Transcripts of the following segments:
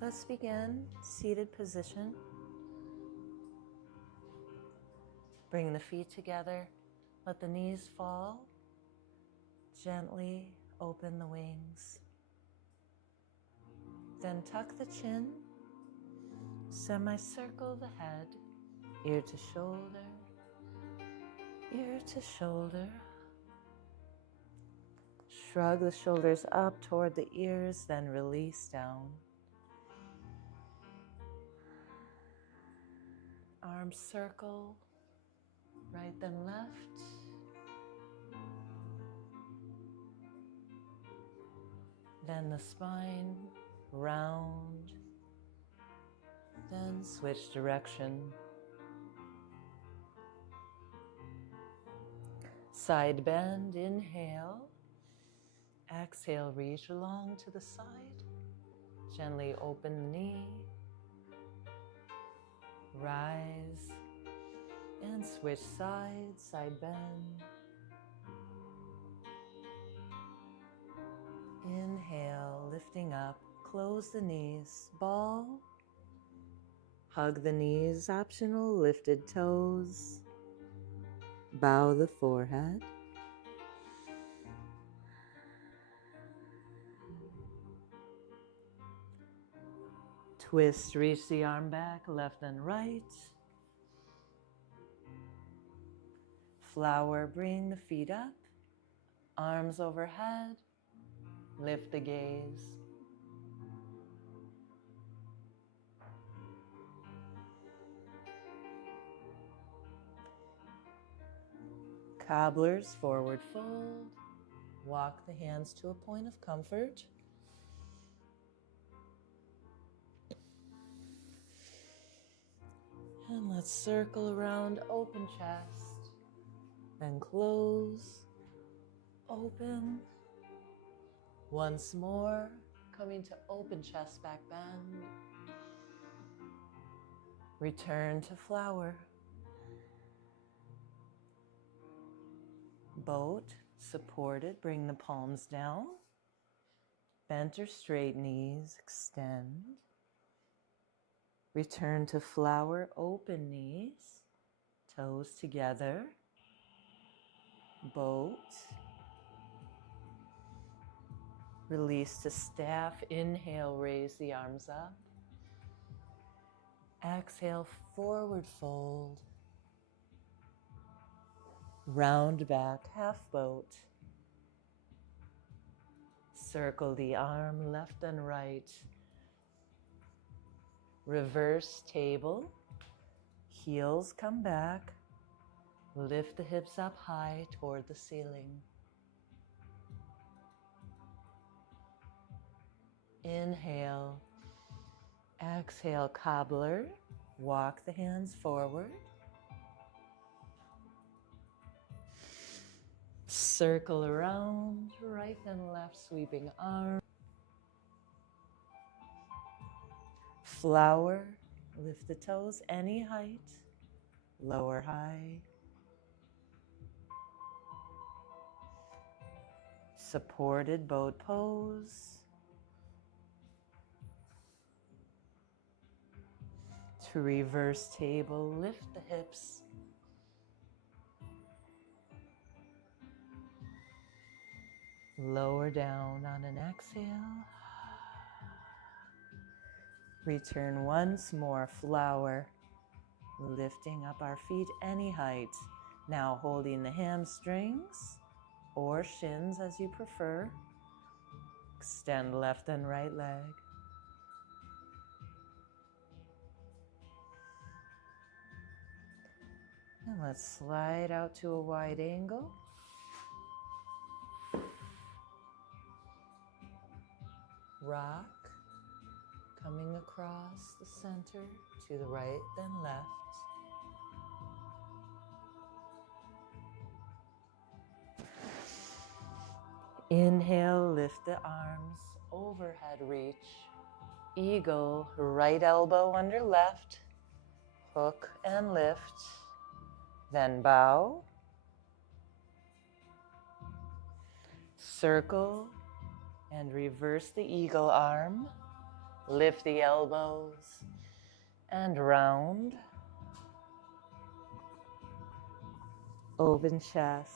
Let's begin seated position. Bring the feet together. Let the knees fall. Gently open the wings. Then tuck the chin. Semicircle the head. Ear to shoulder. Ear to shoulder. Shrug the shoulders up toward the ears, then release down. Arms circle, right then left. Then the spine, round. Then switch direction. Side bend, inhale. Exhale, reach along to the side. Gently open the knee. Rise and switch sides, side bend. Inhale, lifting up, close the knees, ball. Hug the knees, optional, lifted toes. Bow the forehead. Twist, reach the arm back, left and right. Flower, bring the feet up, arms overhead, lift the gaze. Cobblers, forward fold. Walk the hands to a point of comfort. And let's circle around, open chest, then close, open. Once more, coming to open chest, back bend. Return to flower. Boat, supported, bring the palms down. Bent or straight knees, extend. Return to flower, open knees, toes together. Boat. Release to staff, inhale, raise the arms up. Exhale, forward fold. Round back, half boat. Circle the arm, left and right. Reverse table. Heels come back. Lift the hips up high toward the ceiling. Inhale. Exhale, cobbler. Walk the hands forward. Circle around, right and left, sweeping arm. Flower, lift the toes any height, lower high. Supported boat pose. To reverse table, lift the hips. Lower down on an exhale. Return once more, flower. Lifting up our feet any height. Now holding the hamstrings or shins as you prefer. Extend left and right leg. And let's slide out to a wide angle. Rock, coming across the center to the right, then left. Inhale, lift the arms, overhead reach. Eagle, right elbow under left, hook and lift, then bow. Circle and reverse the eagle arm. Lift the elbows and round. Open chest.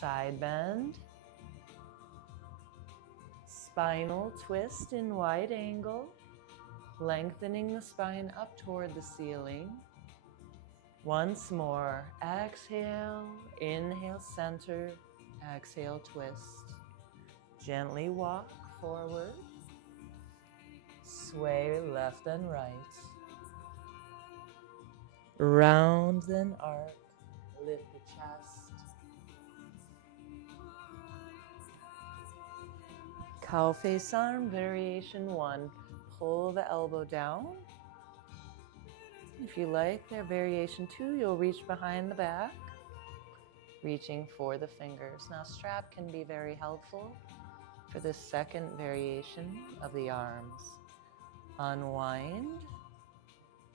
Side bend. Spinal twist in wide angle, lengthening the spine up toward the ceiling. Once more, exhale, inhale, center, exhale, twist. Gently walk forward, sway left and right. Round then arc, lift the chest. Cow face arm, variation 1. Pull the elbow down. If you like, their variation 2, you'll reach behind the back, reaching for the fingers. Now, strap can be very helpful for this second variation of the arms. Unwind,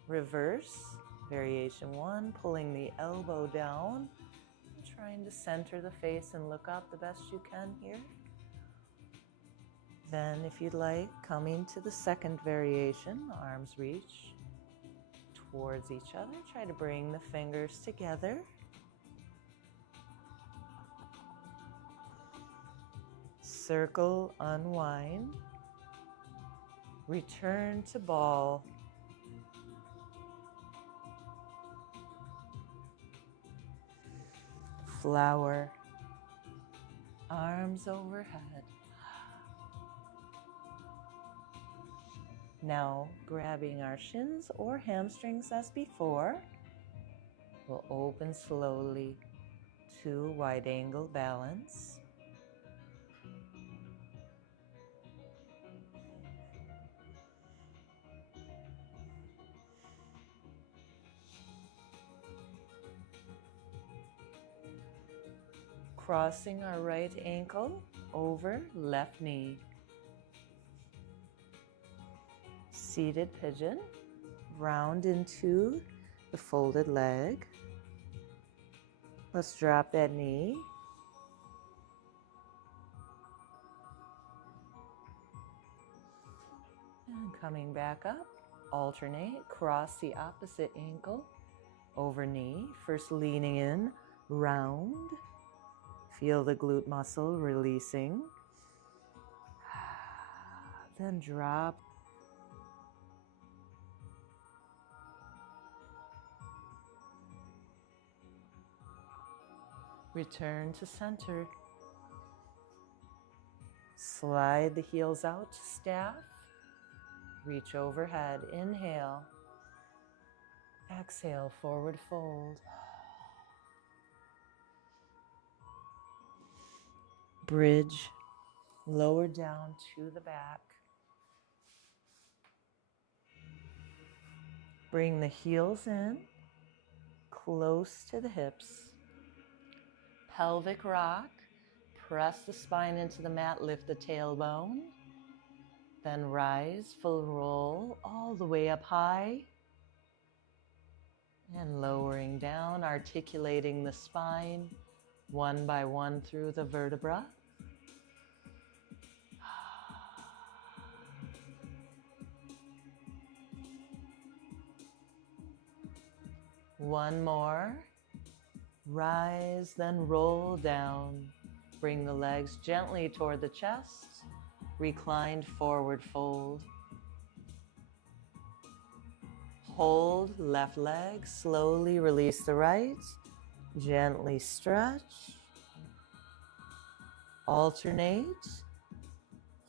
reverse, variation 1, pulling the elbow down, trying to center the face and look up the best you can here. Then, if you'd like, coming to the second variation, arms reach towards each other. Try to bring the fingers together. Circle, unwind. Return to ball. Flower. Arms overhead. Now, grabbing our shins or hamstrings as before, we'll open slowly to wide angle balance. Crossing our right ankle over left knee. Seated pigeon, round into the folded leg. Let's drop that knee. And coming back up, alternate, cross the opposite ankle over knee. First leaning in, round. Feel the glute muscle releasing. Then drop. Return to center. Slide the heels out to staff. Reach overhead. Inhale. Exhale, forward fold. Bridge. Lower down to the back. Bring the heels in, close to the hips. Pelvic rock, press the spine into the mat, lift the tailbone. Then rise, full roll, all the way up high. And lowering down, articulating the spine, one by one through the vertebra. One more. Rise, then roll down. Bring the legs gently toward the chest. Reclined forward fold. Hold left leg. Slowly release the right. Gently stretch. Alternate.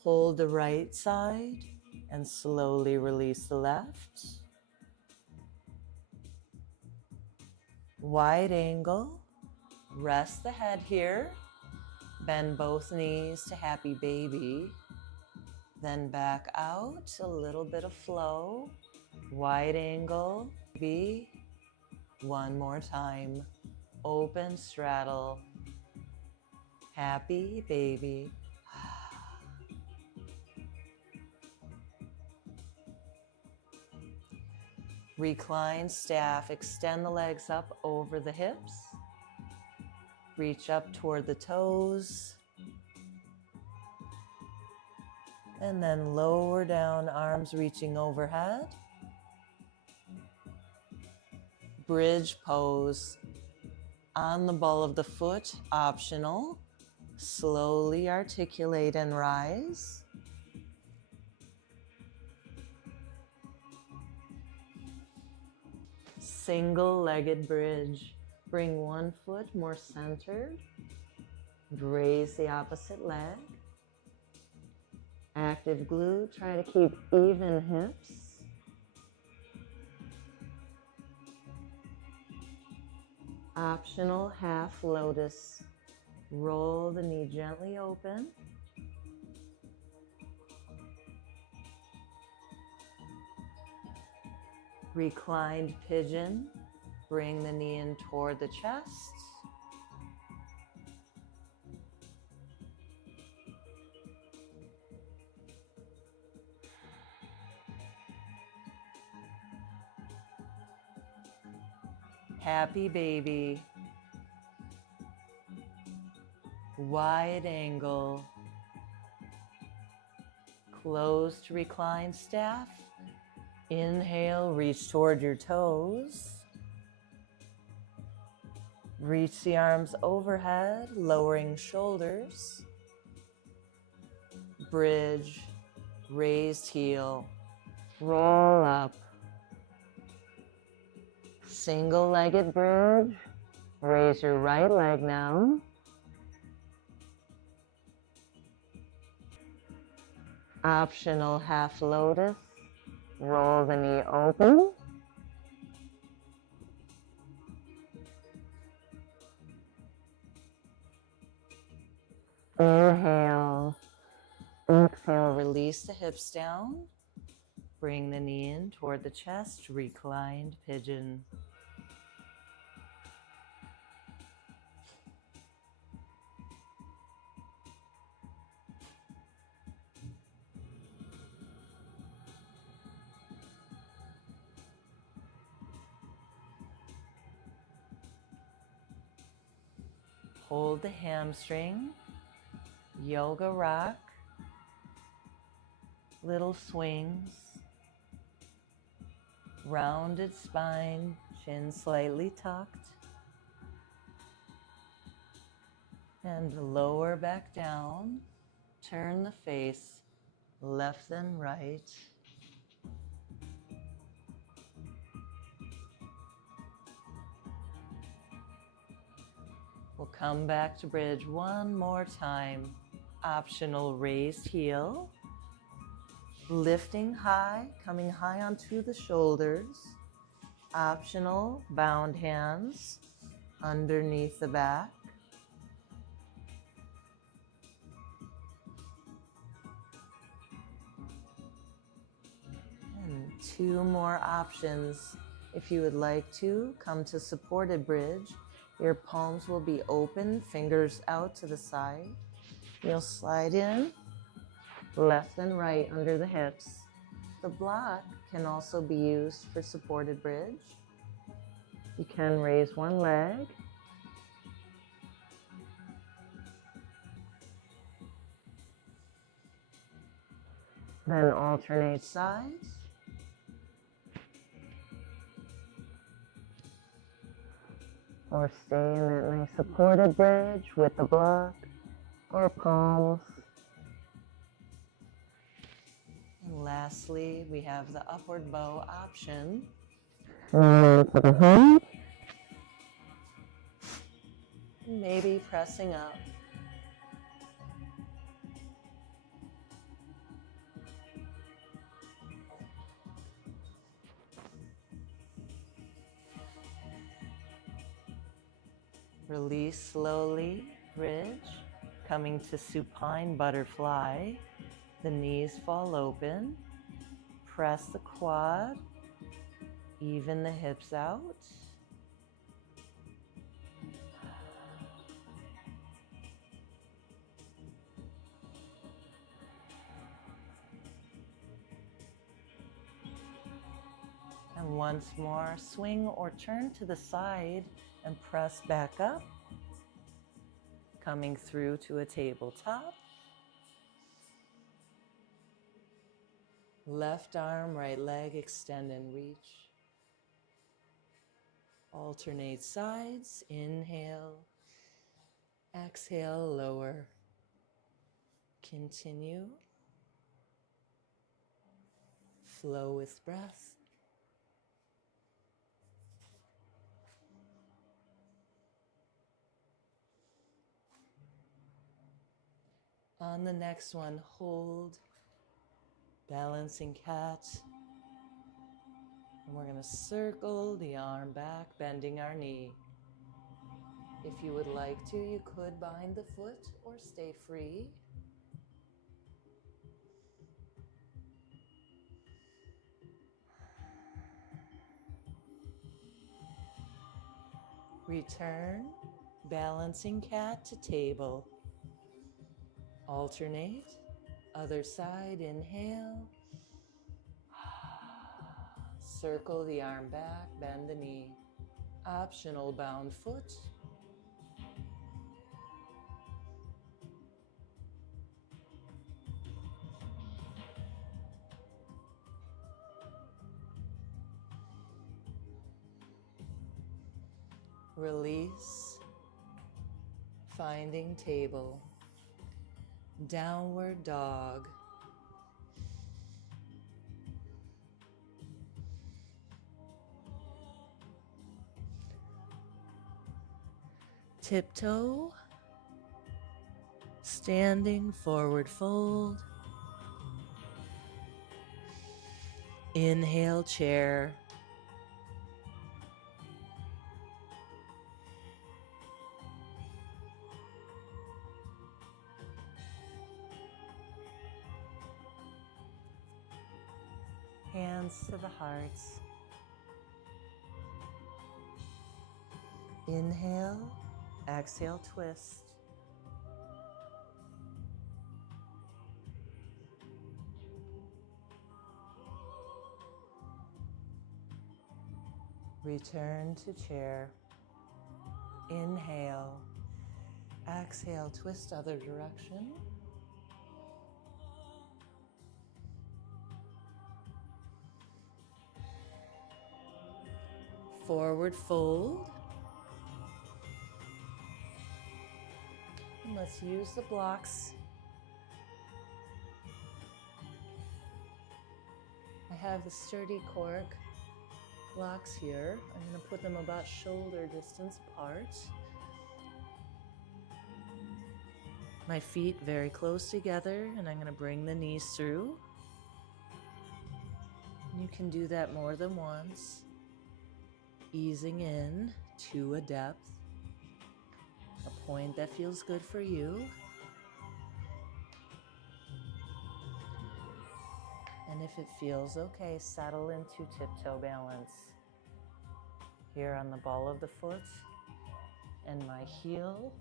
Hold the right side and slowly release the left. Wide angle, rest the head here, bend both knees to happy baby, then back out, a little bit of flow, wide angle, B, one more time, open straddle, happy baby. Recline staff, extend the legs up over the hips. Reach up toward the toes. And then lower down, arms reaching overhead. Bridge pose on the ball of the foot, optional. Slowly articulate and rise. Single-legged bridge. Bring one foot more centered. Raise the opposite leg. Active glute, try to keep even hips. Optional half lotus. Roll the knee gently open. Reclined pigeon. Bring the knee in toward the chest. Happy baby. Wide angle. Closed reclined staff. Inhale, reach toward your toes. Reach the arms overhead, lowering shoulders. Bridge, raised heel. Roll up. Single-legged bridge. Raise your right leg now. Optional half lotus. Roll the knee open. Inhale. Exhale, release the hips down. Bring the knee in toward the chest, reclined pigeon. Hold the hamstring, yoga rock, little swings, rounded spine, chin slightly tucked, and lower back down. Turn the face left and right. We'll come back to bridge one more time. Optional raised heel. Lifting high, coming high onto the shoulders. Optional bound hands underneath the back. And two more options. If you would like to, come to supported bridge. Your palms will be open, fingers out to the side. You'll slide in, left and right under the hips. The block can also be used for supported bridge. You can raise one leg. Then alternate sides. Or stay in that nice supported bridge with the block or palms. And lastly, we have the upward bow option. Maybe pressing up. Release slowly, bridge, coming to supine butterfly. The knees fall open. Press the quad, even the hips out. And once more, swing or turn to the side and press back up, coming through to a tabletop. Left arm, right leg, extend and reach. Alternate sides. Inhale. Exhale, lower. Continue. Flow with breath. On the next one, hold. Balancing cat. And we're going to circle the arm back, bending our knee. If you would like to, you could bind the foot or stay free. Return, balancing cat to table. Alternate, other side, inhale. Circle the arm back, bend the knee. Optional bound foot. Release, finding table. Downward dog. Tiptoe, standing forward fold. Inhale, chair. Hands to the heart. Inhale, exhale, twist. Return to chair. Inhale, exhale, twist other direction. Forward fold. And let's use the blocks. I have the sturdy cork blocks here. I'm going to put them about shoulder distance apart. My feet very close together, and I'm going to bring the knees through. You can do that more than once, easing in to a depth, a point that feels good for you. And if it feels okay, settle into tiptoe balance. Here on the ball of the foot, and my heel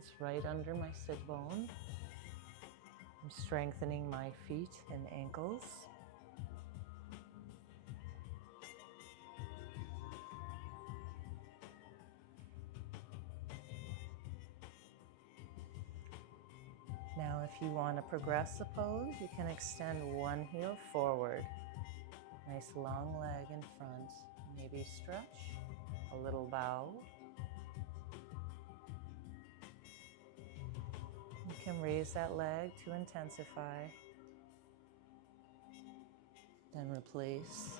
is right under my sit bone. I'm strengthening my feet and ankles. Now, if you want to progress the pose, you can extend one heel forward. Nice long leg in front. Maybe stretch, a little bow. You can raise that leg to intensify. Then replace.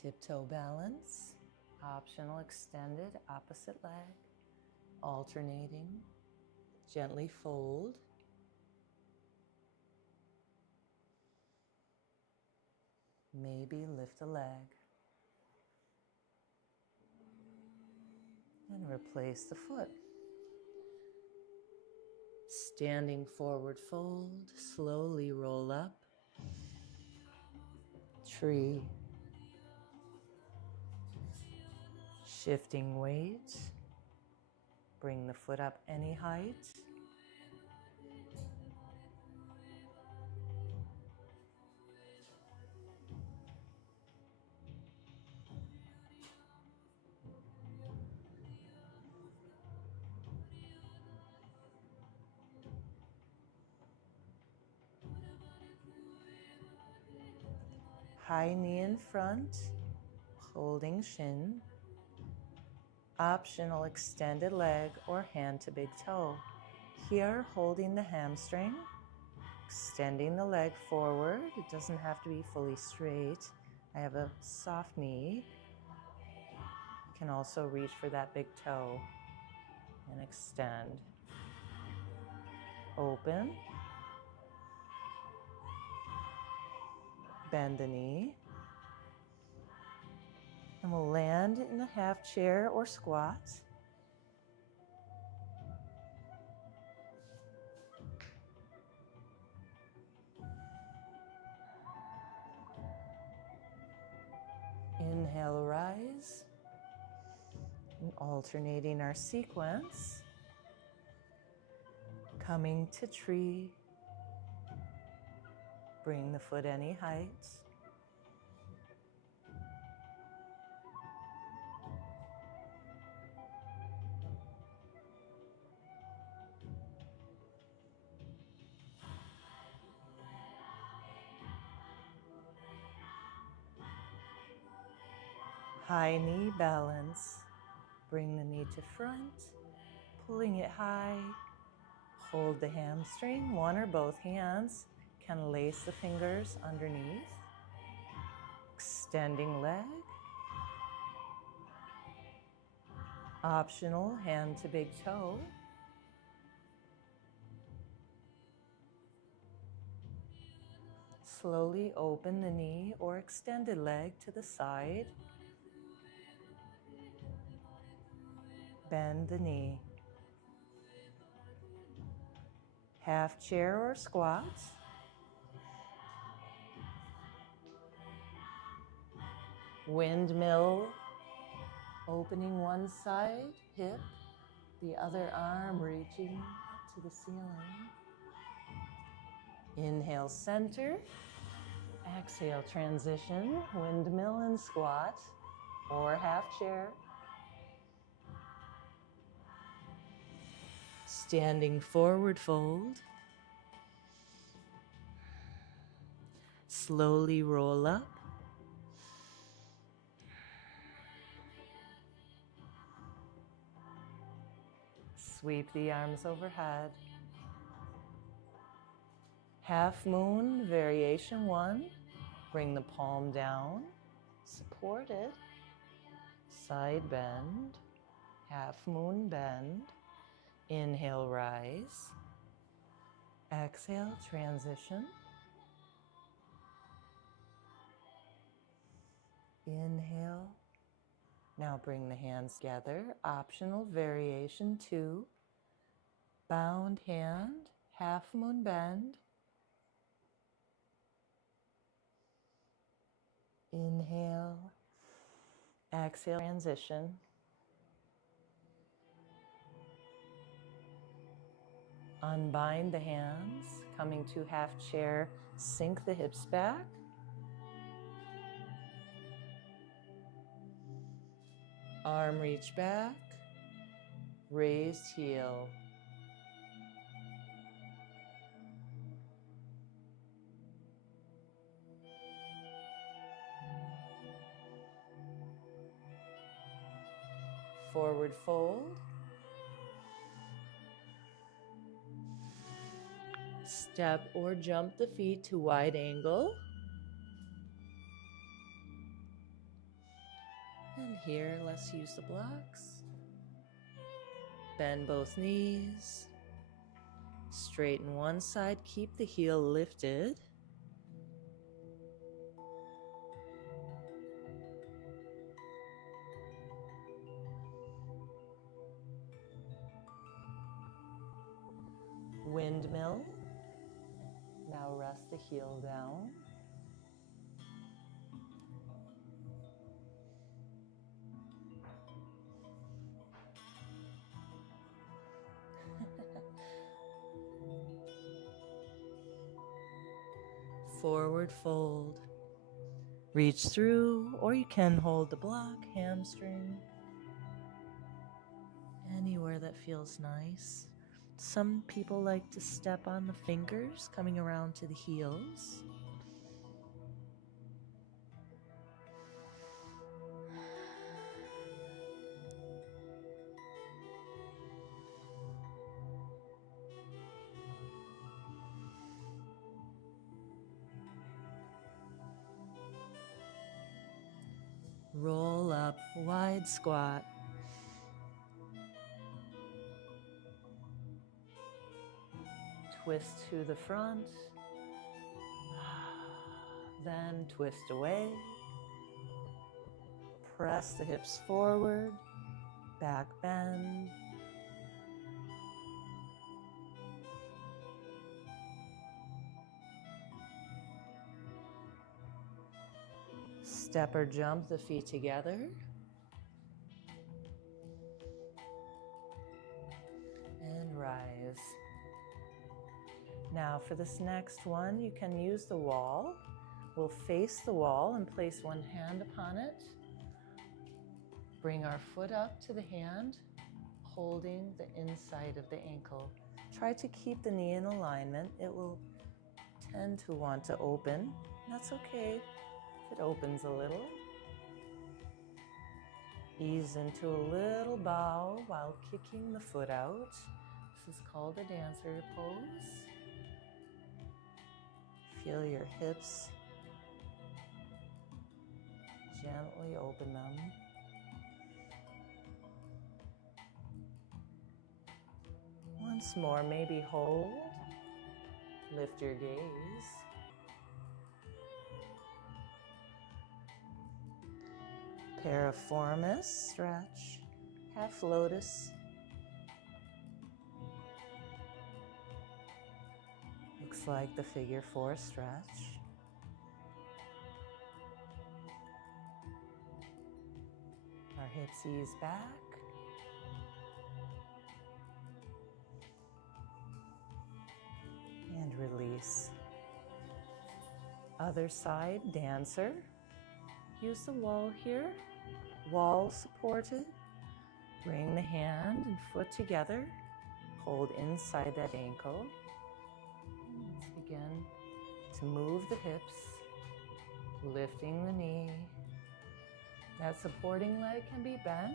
Tiptoe balance. Optional extended opposite leg. Alternating. Gently fold. Maybe lift a leg. And replace the foot. Standing forward fold, slowly roll up. Tree. Shifting weight. Bring the foot up any height. High knee in front, holding shin. Optional extended leg or hand to big toe. Here, holding the hamstring, extending the leg forward. It doesn't have to be fully straight. I have a soft knee. You can also reach for that big toe and extend. Open. Bend the knee. And we'll land in a half chair or squat. Inhale, rise. And alternating our sequence. Coming to tree. Bring the foot any height. High knee balance. Bring the knee to front, pulling it high. Hold the hamstring, one or both hands. Can lace the fingers underneath. Extending leg. Optional, hand to big toe. Slowly open the knee or extended leg to the side. Bend the knee. Half chair or squat. Windmill, opening one side hip, the other arm reaching up to the ceiling. Inhale, center. Exhale, transition, windmill and squat, or half chair. Standing forward fold. Slowly roll up. Sweep the arms overhead. Half moon, variation 1. Bring the palm down, support it. Side bend, half moon bend. Inhale, rise. Exhale, transition. Inhale. Now bring the hands together. Optional, variation 2. Bound hand, half moon bend. Inhale. Exhale, transition. Unbind the hands, coming to half chair, sink the hips back. Arm reach back, raised heel. Forward fold. Step or jump the feet to wide angle. And here, let's use the blocks. Bend both knees. Straighten one side, keep the heel lifted. Windmill. Now rest the heel down. Forward fold. Reach through, or you can hold the block, hamstring. Anywhere that feels nice. Some people like to step on the fingers, coming around to the heels. up, wide squat. Twist to the front, then twist away. Press the hips forward, back bend. Step or jump the feet together. And rise. Now for this next one, you can use the wall. We'll face the wall and place one hand upon it. Bring our foot up to the hand, holding the inside of the ankle. Try to keep the knee in alignment. It will tend to want to open. That's okay if it opens a little. Ease into a little bow while kicking the foot out. This is called a dancer pose. Feel your hips. Gently open them. Once more, maybe hold. Lift your gaze. Piriformis, stretch. Half lotus. Looks like the figure 4 stretch. Our hips ease back. And release. Other side, dancer. Use the wall here. Wall supported. Bring the hand and foot together. Hold inside that ankle. Let's begin to move the hips, lifting the knee. That supporting leg can be bent.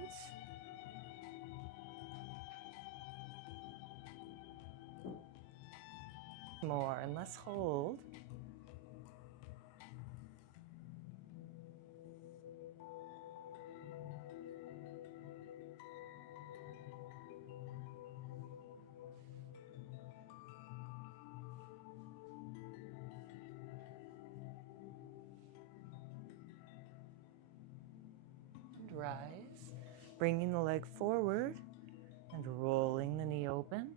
More, and let's hold. And rise, bringing the leg forward and rolling the knee open.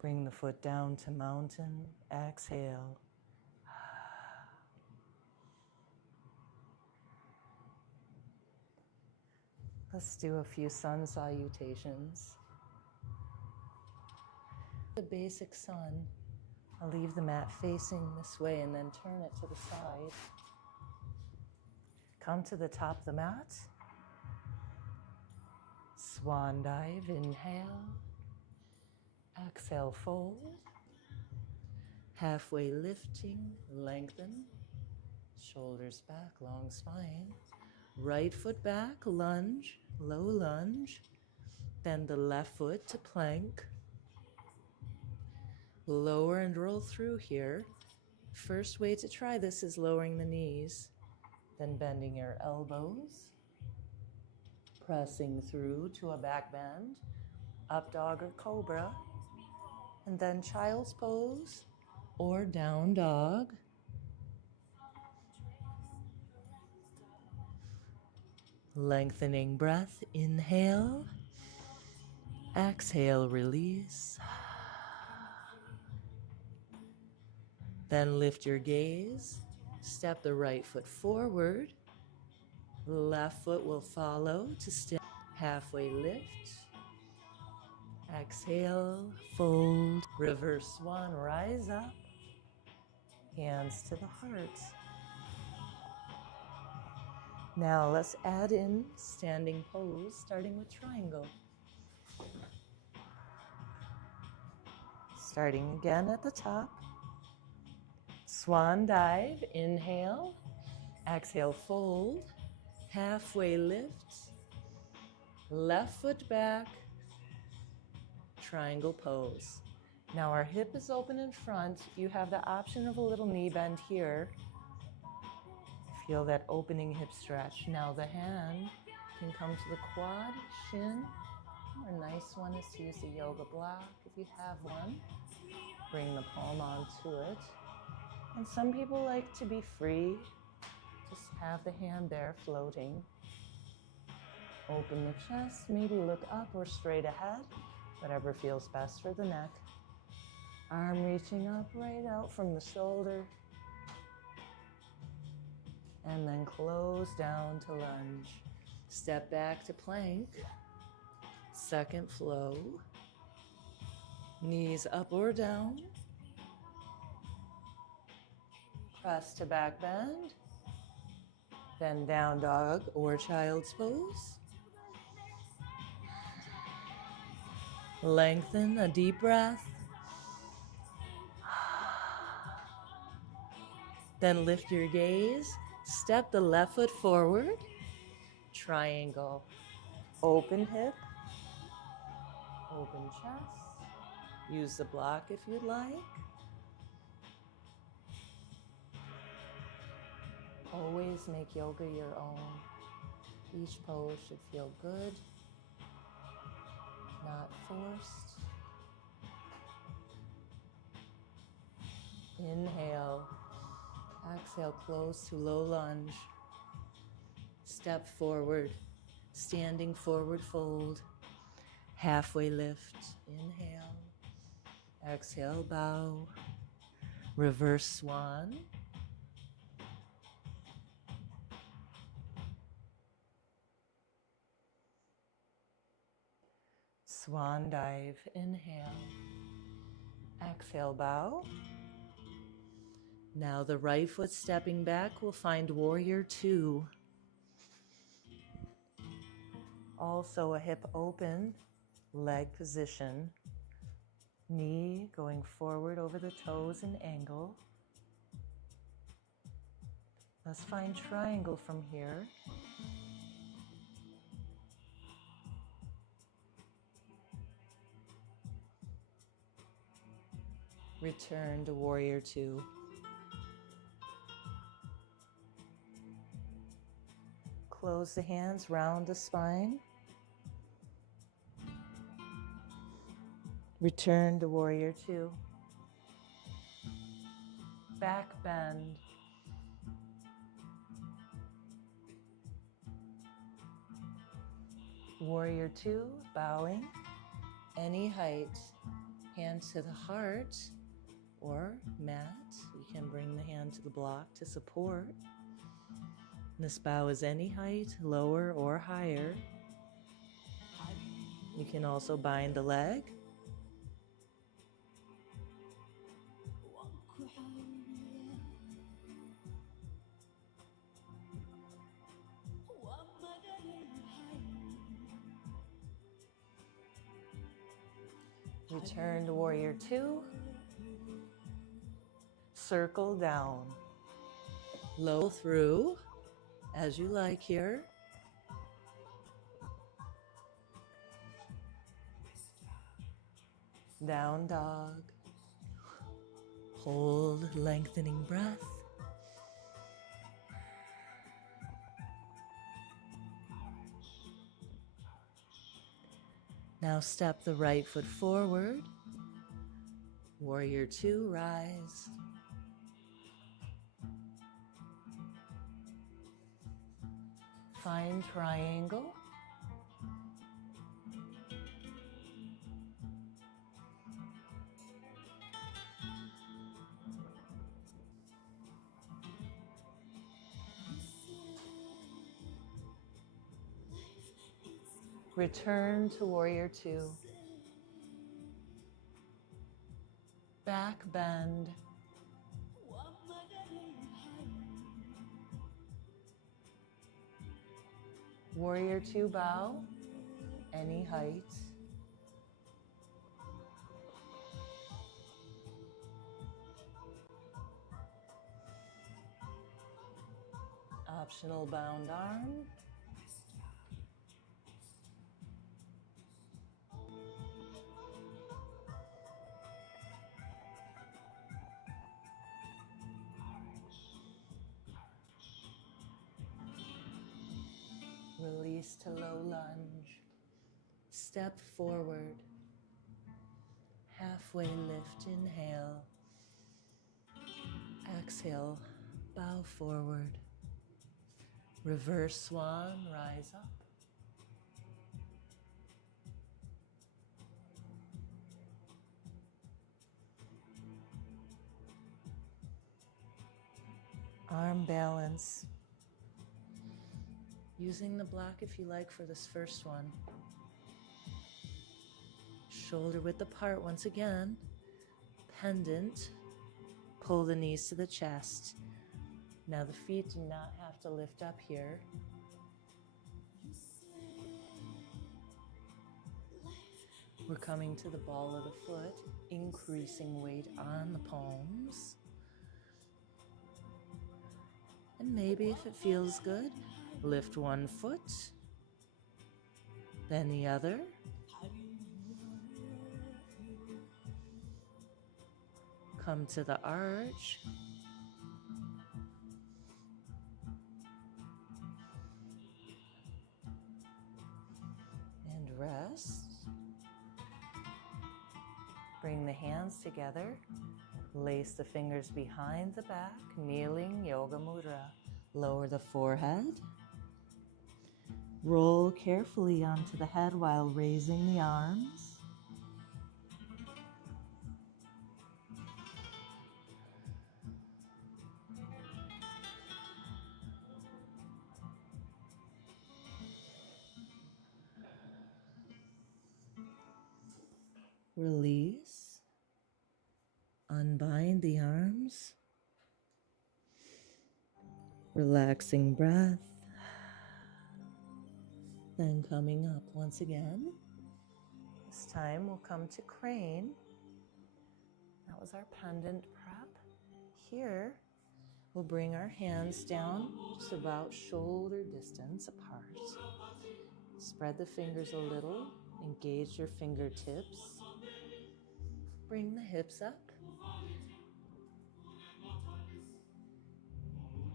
Bring the foot down to mountain. Exhale. Let's do a few sun salutations. The basic sun. I'll leave the mat facing this way and then turn it to the side. Come to the top of the mat. Swan dive, inhale. Exhale, fold. Halfway lifting, lengthen. Shoulders back, long spine. Right foot back, lunge, low lunge. Bend the left foot to plank. Lower and roll through here. First way to try this is lowering the knees, then bending your elbows. Pressing through to a back bend, up dog or cobra. And then child's pose or down dog. Lengthening breath, inhale. Exhale, release. Then lift your gaze. Step the right foot forward. Left foot will follow to step. Halfway lift. Exhale, fold, reverse swan, rise up, hands to the heart. Now let's add in standing pose, starting with triangle. Starting again at the top. Swan dive, inhale, exhale, fold, halfway lift, left foot back, triangle pose. Now our hip is open in front. You have the option of a little knee bend here. Feel that opening hip stretch. Now the hand can come to the quad, shin. A nice one is to use the yoga block if you have one. Bring the palm onto it. And some people like to be free. Just have the hand there floating. Open the chest, maybe look up or straight ahead, whatever feels best for the neck. Arm reaching up right out from the shoulder. And then close down to lunge. Step back to plank. Second flow. Knees up or down. Press to back bend. Then down dog or child's pose. Lengthen a deep breath. Then lift your gaze. Step the left foot forward. Triangle. Open hip. Open chest. Use the block if you'd like. Always make yoga your own. Each pose should feel good, not forced. Inhale. Exhale, close to low lunge. Step forward, standing forward fold. Halfway lift. Inhale. Exhale, bow. Reverse swan. Swan dive. Inhale. Exhale, bow. Now the right foot stepping back will find warrior two. Also a hip open, leg position. Knee going forward over the toes and angle. Let's find triangle from here. Return to warrior two. Close the hands, round the spine. Return to warrior two. Back bend. Warrior two, bowing. Any height. Hands to the heart or mat. You can bring the hand to the block to support. This bow is any height, lower or higher. You can also bind the leg. Return to warrior two. Circle down. Low through. As you like here. Down dog. Hold, lengthening breath. Now step the right foot forward. Warrior two, rise. Find triangle. Return to warrior two. Back bend. Warrior two, bow, any height. Optional bound arm. Release to low lunge. Step forward. Halfway lift, inhale. Exhale, bow forward. Reverse swan, rise up. Arm balance. Using the block if you like for this first one. Shoulder width apart once again. Pendant. Pull the knees to the chest. Now the feet do not have to lift up here. We're coming to the ball of the foot, increasing weight on the palms. And maybe if it feels good, lift one foot, then the other. Come to the arch. And rest. Bring the hands together. Lace the fingers behind the back, kneeling yoga mudra. Lower the forehead. Roll carefully onto the head while raising the arms. Release. Unbind the arms. Relaxing breath. Then coming up once again. This time we'll come to crane. That was our pendant prep. Here, we'll bring our hands down just about shoulder distance apart. Spread the fingers a little. Engage your fingertips. Bring the hips up.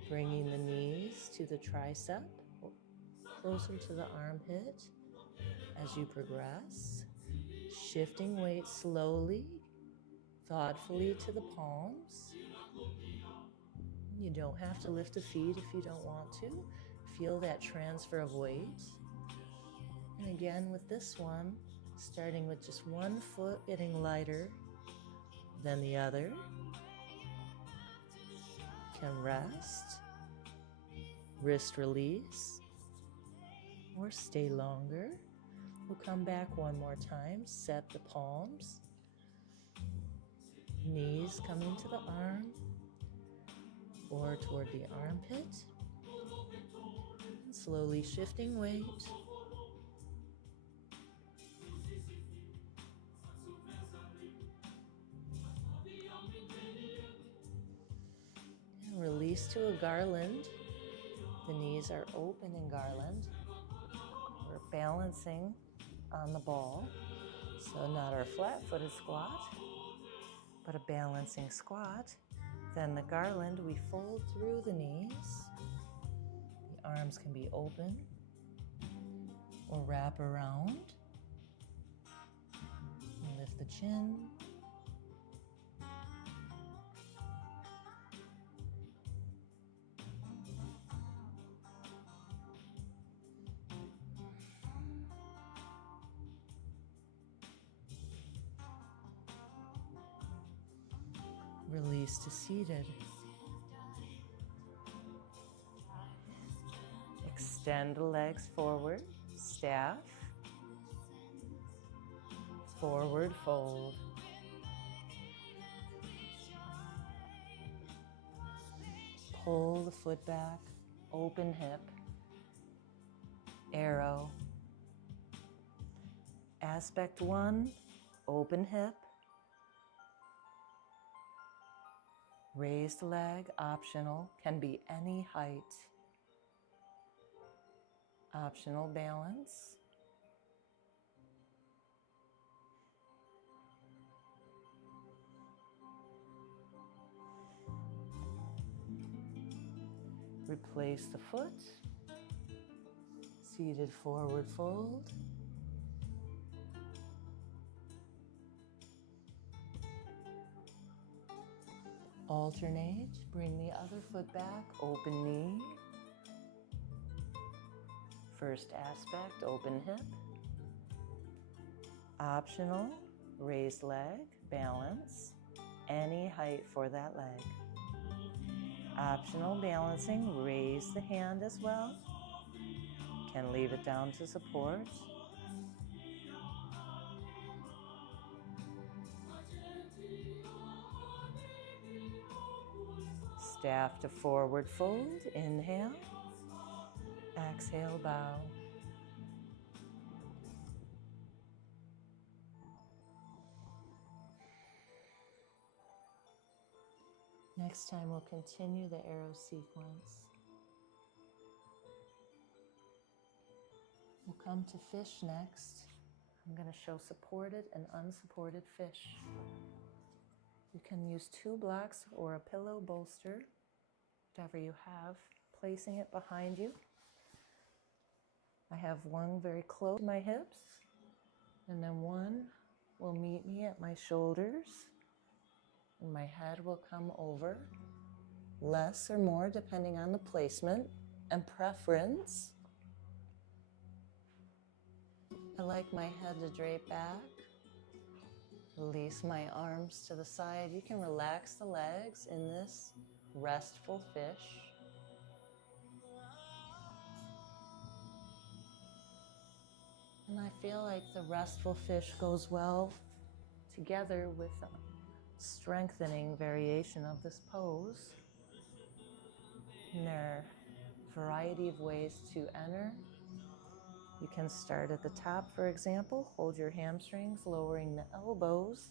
Bringing the knees to the tricep, closer to the armpit as you progress. Shifting weight slowly, thoughtfully to the palms. You don't have to lift the feet if you don't want to. Feel that transfer of weight. And again with this one, starting with just one foot getting lighter than the other. Can rest, wrist release, or stay longer. We'll come back one more time, set the palms, knees coming to the arm or toward the armpit, and slowly shifting weight. Release to a garland. The knees are open in garland. We're balancing on the ball. So not our flat-footed squat, but a balancing squat. Then the garland, we fold through the knees. The arms can be open or wrap around. Lift the chin. Release to seated. Extend the legs forward, staff. Forward fold. Pull the foot back, open hip, arrow. Aspect one, open hip. Raised leg, optional, can be any height. Optional balance. Replace the foot. Seated forward fold. Alternate, bring the other foot back, open knee. First aspect, open hip. Optional, raised leg, balance, any height for that leg. Optional balancing, raise the hand as well. Can leave it down to support. Staff to forward fold, inhale. Exhale, bow. Next time we'll continue the arrow sequence. We'll come to fish next. I'm going to show supported and unsupported fish. You can use 2 blocks or a pillow bolster, whatever you have, placing it behind you. I have one very close to my hips, and then one will meet me at my shoulders, and my head will come over, less or more depending on the placement and preference. I like my head to drape back. Release my arms to the side. You can relax the legs in this restful fish. And I feel like the restful fish goes well together with a strengthening variation of this pose. And there are a variety of ways to enter. You can start at the top, for example, hold your hamstrings, lowering the elbows,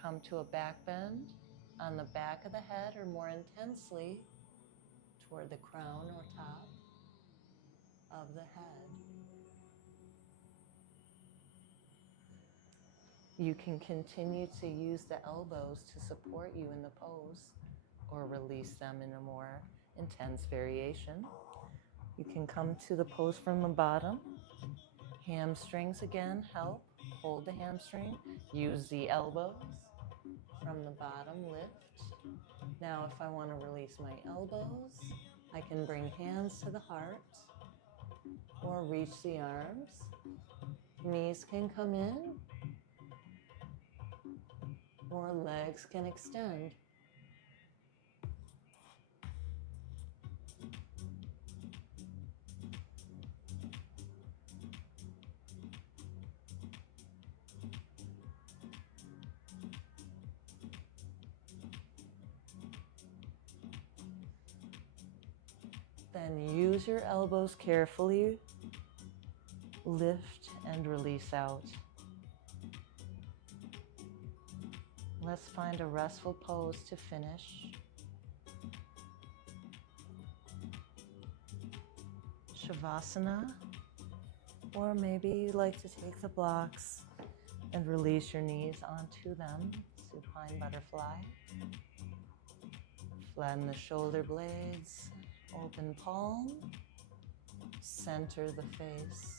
come to a back bend on the back of the head or more intensely toward the crown or top of the head. You can continue to use the elbows to support you in the pose or release them in a more intense variation. You can come to the pose from the bottom. Hamstrings again help. Hold the hamstring. Use the elbows from the bottom, lift. Now if I want to release my elbows, I can bring hands to the heart or reach the arms. Knees can come in or legs can extend. Then use your elbows carefully. Lift and release out. Let's find a restful pose to finish. Shavasana, or maybe you like to take the blocks and release your knees onto them. Supine butterfly. Flatten the shoulder blades, open palm, center the face.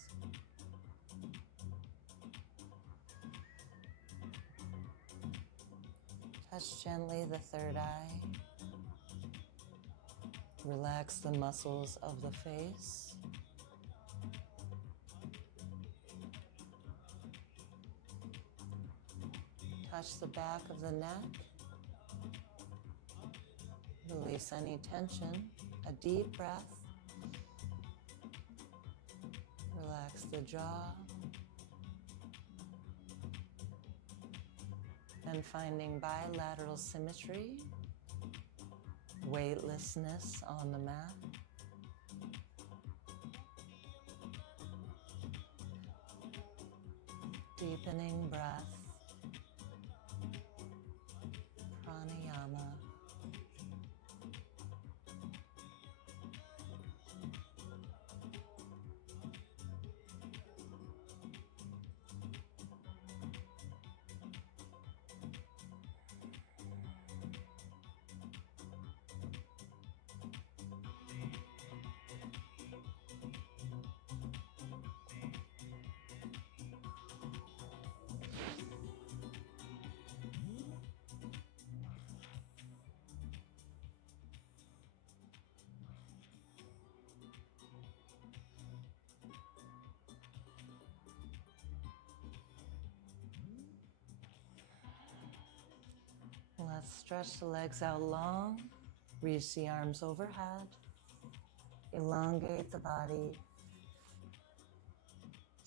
Touch gently the third eye. Relax the muscles of the face. Touch the back of the neck. Release any tension. A deep breath. Relax the jaw. And finding bilateral symmetry, weightlessness on the mat. Deepening breath, pranayama. Let's stretch the legs out long. Reach the arms overhead. Elongate the body.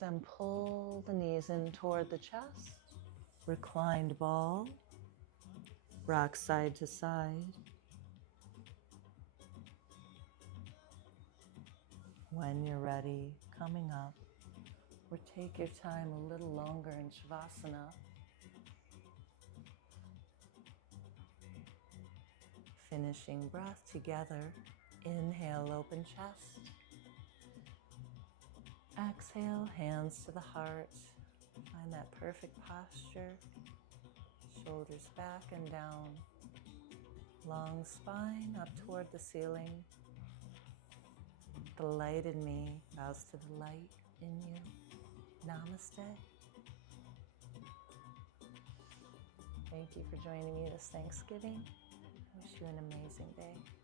Then pull the knees in toward the chest. Reclined ball. Rock side to side. When you're ready, coming up, or take your time a little longer in Shavasana. Finishing breath together. Inhale, open chest. Exhale, hands to the heart. Find that perfect posture. Shoulders back and down. Long spine up toward the ceiling. The light in me bows to the light in you. Namaste. Thank you for joining me this Thanksgiving. I wish you an amazing day.